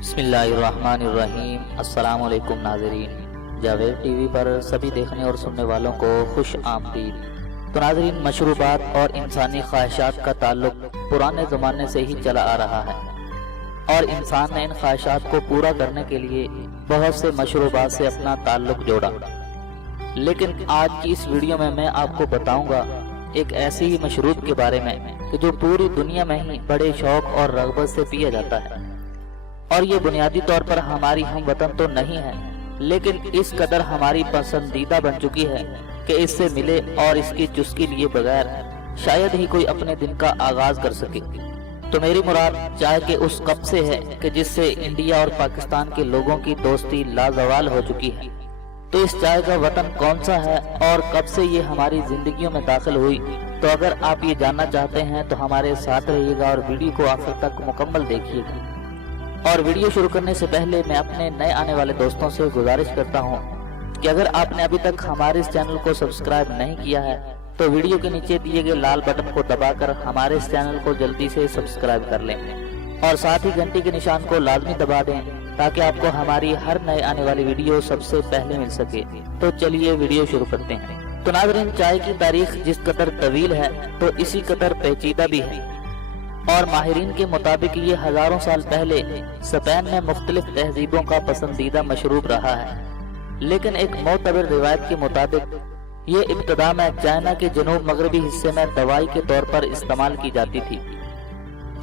بسم اللہ الرحمن الرحیم۔ السلام علیکم ناظرین، جاوید ٹی وی پر سبھی دیکھنے اور سننے والوں کو خوش آمدید۔ تو ناظرین، مشروبات اور انسانی خواہشات کا تعلق پرانے زمانے سے ہی چلا آ رہا ہے، اور انسان نے ان خواہشات کو پورا کرنے کے لیے بہت سے مشروبات سے اپنا تعلق جوڑا۔ لیکن آج کی اس ویڈیو میں میں آپ کو بتاؤں گا ایک ایسی ہی مشروب کے بارے میں کہ جو پوری دنیا میں ہی بڑے شوق اور رغبت سے پیا جاتا ہے، اور یہ بنیادی طور پر ہماری ہم وطن تو نہیں ہے، لیکن اس قدر ہماری پسندیدہ بن چکی ہے کہ اس سے ملے اور اس کی چسکی لیے بغیر شاید ہی کوئی اپنے دن کا آغاز کر سکے۔ تو میری مراد چائے کے اس کپ سے ہے کہ جس سے انڈیا اور پاکستان کے لوگوں کی دوستی لازوال ہو چکی ہے۔ تو اس چائے کا وطن کون سا ہے اور کب سے یہ ہماری زندگیوں میں داخل ہوئی؟ تو اگر آپ یہ جاننا چاہتے ہیں تو ہمارے ساتھ رہیے گا اور ویڈیو کو آخر تک مکمل دیکھیے گا۔ اور ویڈیو شروع کرنے سے پہلے میں اپنے نئے آنے والے دوستوں سے گزارش کرتا ہوں کہ اگر آپ نے ابھی تک ہمارے اس چینل کو سبسکرائب نہیں کیا ہے تو ویڈیو کے نیچے دیے گئے لال بٹن کو دبا کر ہمارے اس چینل کو جلدی سے سبسکرائب کر لیں، اور ساتھ ہی گھنٹی کے نشان کو لازمی دبا دیں تاکہ آپ کو ہماری ہر نئے آنے والی ویڈیو سب سے پہلے مل سکے۔ تو چلیے ویڈیو شروع کرتے ہیں۔ تو ناظرین، چائے کی تاریخ جس قدر طویل ہے تو اسی قدر پیچیدہ بھی ہے، اور ماہرین کے مطابق یہ ہزاروں سال پہلے اسپین میں مختلف تہذیبوں کا پسندیدہ مشروب رہا ہے۔ لیکن ایک معتبر روایت کے مطابق یہ ابتدا میں چائنا کے جنوب مغربی حصے میں دوائی کے طور پر استعمال کی جاتی تھی،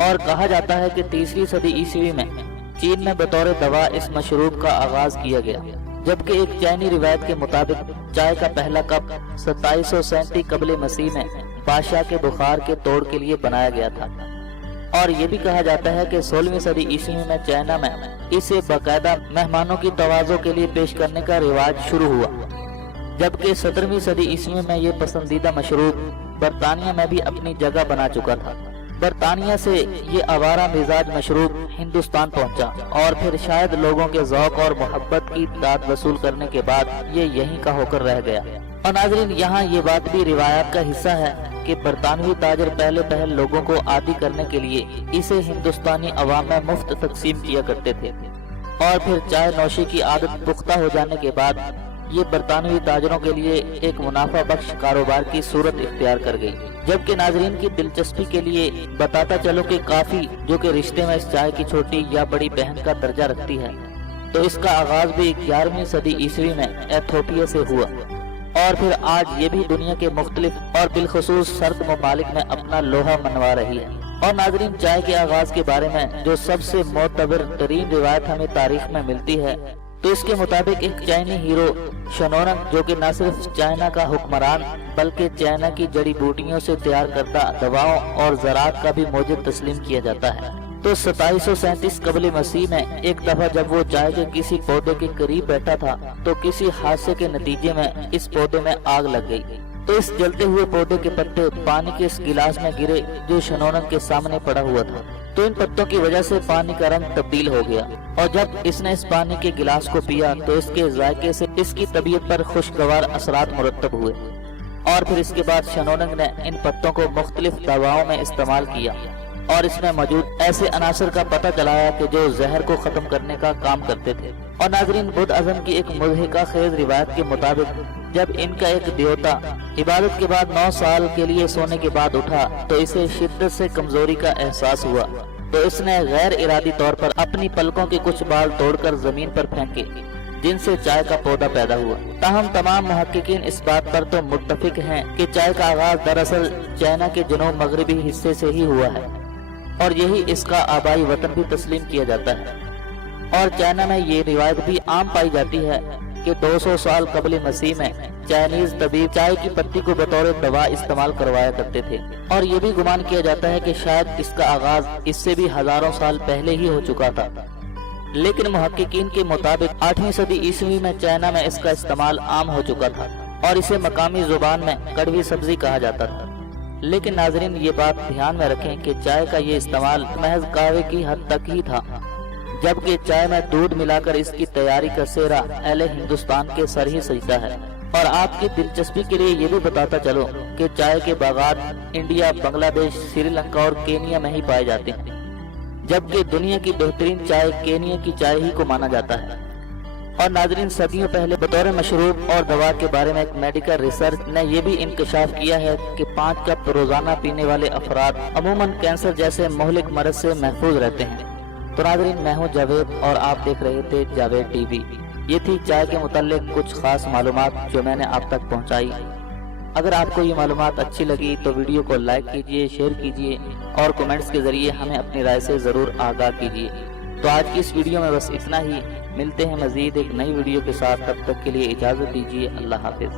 اور کہا جاتا ہے کہ 3 صدی عیسوی میں چین میں بطور دوا اس مشروب کا آغاز کیا گیا، جبکہ ایک چینی روایت کے مطابق چائے کا پہلا کپ 2737 قبل مسیح میں بادشاہ کے بخار کے توڑ کے لیے بنایا گیا تھا، اور یہ بھی کہا جاتا ہے کہ 16ویں صدی عیسوی میں چائنا میں اسے باقاعدہ مہمانوں کی توازوں کے لیے پیش کرنے کا رواج شروع ہوا، جبکہ 17ویں صدی عیسوی میں یہ پسندیدہ مشروب برطانیہ میں بھی اپنی جگہ بنا چکا تھا۔ برطانیہ سے یہ آوارہ مزاج مشروب ہندوستان پہنچا، اور پھر شاید لوگوں کے ذوق اور محبت کی داد وصول کرنے کے بعد یہ یہیں کا ہو کر رہ گیا۔ اور ناظرین، یہاں یہ بات بھی روایات کا حصہ ہے کہ برطانوی تاجر پہل لوگوں کو عادی کرنے کے لیے اسے ہندوستانی عوام میں مفت تقسیم کیا کرتے تھے، اور پھر چائے نوشی کی عادت پختہ ہو جانے کے بعد یہ برطانوی تاجروں کے لیے ایک منافع بخش کاروبار کی صورت اختیار کر گئی۔ جبکہ ناظرین کی دلچسپی کے لیے بتاتا چلو کہ کافی، جو کہ رشتے میں اس چائے کی چھوٹی یا بڑی بہن کا درجہ رکھتی ہے، تو اس کا آغاز بھی 11ویں صدی عیسوی میں ایتھوپیا سے ہوا، اور پھر آج یہ بھی دنیا کے مختلف اور بالخصوص سرد ممالک میں اپنا لوہا منوا رہی ہے۔ اور ناظرین، چائے کے آغاز کے بارے میں جو سب سے معتبر ترین روایت ہمیں تاریخ میں ملتی ہے تو اس کے مطابق ایک چائنی ہیرو شنونگ، جو کہ نہ صرف چائنا کا حکمران بلکہ چائنا کی جڑی بوٹیوں سے تیار کردہ دواؤں اور زراعت کا بھی موجد تسلیم کیا جاتا ہے، تو 2737 قبل مسیح میں ایک دفعہ جب وہ چائے کے کسی پودے کے قریب بیٹھا تھا تو کسی حادثے کے نتیجے میں اس پودے میں آگ لگ گئی، تو اس جلتے ہوئے پودے کے پتے پانی کے اس گلاس میں گرے جو شنونگ کے سامنے پڑا ہوا تھا، تو ان پتوں کی وجہ سے پانی کا رنگ تبدیل ہو گیا، اور جب اس نے اس پانی کے گلاس کو پیا تو اس کے ذائقے سے اس کی طبیعت پر خوشگوار اثرات مرتب ہوئے، اور پھر اس کے بعد شنونگ نے ان پتوں کو مختلف دواؤں میں استعمال کیا، اور اس میں موجود ایسے عناصر کا پتہ چلایا کہ جو زہر کو ختم کرنے کا کام کرتے تھے۔ اور ناظرین، بدھ ازم کی ایک مضحکہ خیز روایت کے مطابق جب ان کا ایک دیوتا عبادت کے بعد 9 سال کے لیے سونے کے بعد اٹھا تو اسے شدت سے کمزوری کا احساس ہوا، تو اس نے غیر ارادی طور پر اپنی پلکوں کے کچھ بال توڑ کر زمین پر پھینکے، جن سے چائے کا پودا پیدا ہوا۔ تاہم تمام محققین اس بات پر تو متفق ہیں کہ چائے کا آغاز دراصل چائنا کے جنوب مغربی حصے سے ہی ہوا ہے، اور یہی اس کا آبائی وطن بھی تسلیم کیا جاتا ہے۔ اور چائنا میں یہ روایت بھی عام پائی جاتی ہے کہ 200 سال قبل مسیح میں چائنیز طبیب چائے کی پتی کو بطور دوا استعمال کروایا کرتے تھے، اور یہ بھی گمان کیا جاتا ہے کہ شاید اس کا آغاز اس سے بھی ہزاروں سال پہلے ہی ہو چکا تھا۔ لیکن محققین کے مطابق 8ویں صدی عیسوی میں چائنا میں اس کا استعمال عام ہو چکا تھا، اور اسے مقامی زبان میں کڑوی سبزی کہا جاتا تھا۔ لیکن ناظرین، یہ بات دھیان میں رکھیں کہ چائے کا یہ استعمال محض قہوے کی حد تک ہی تھا، جبکہ چائے میں دودھ ملا کر اس کی تیاری کا سہرا اہل ہندوستان کے سر ہی سجدہ ہے۔ اور آپ کی دلچسپی کے لیے یہ بھی بتاتا چلو کہ چائے کے باغات انڈیا، بنگلہ دیش، سری لنکا اور کینیا میں ہی پائے جاتے ہیں، جبکہ دنیا کی بہترین چائے کینیا کی چائے ہی کو مانا جاتا ہے۔ اور ناظرین، صدیوں پہلے بطور مشروب اور دوا کے بارے میں ایک میڈیکل ریسرچ نے یہ بھی انکشاف کیا ہے کہ 5 کپ روزانہ پینے والے افراد عموماً کینسر جیسے مہلک مرض سے محفوظ رہتے ہیں۔ تو ناظرین، میں ہوں جاوید اور آپ دیکھ رہے تھے جاوید ٹی وی۔ یہ تھی چائے کے متعلق کچھ خاص معلومات جو میں نے آپ تک پہنچائی۔ اگر آپ کو یہ معلومات اچھی لگی تو ویڈیو کو لائک کیجئے، شیئر کیجئے اور کومنٹس کے ذریعے ہمیں اپنی رائے سے ضرور آگاہ کیجئے۔ تو آج کی اس ویڈیو میں بس اتنا ہی، ملتے ہیں مزید ایک نئی ویڈیو کے ساتھ، تب تک کے لیے اجازت دیجیے، اللہ حافظ۔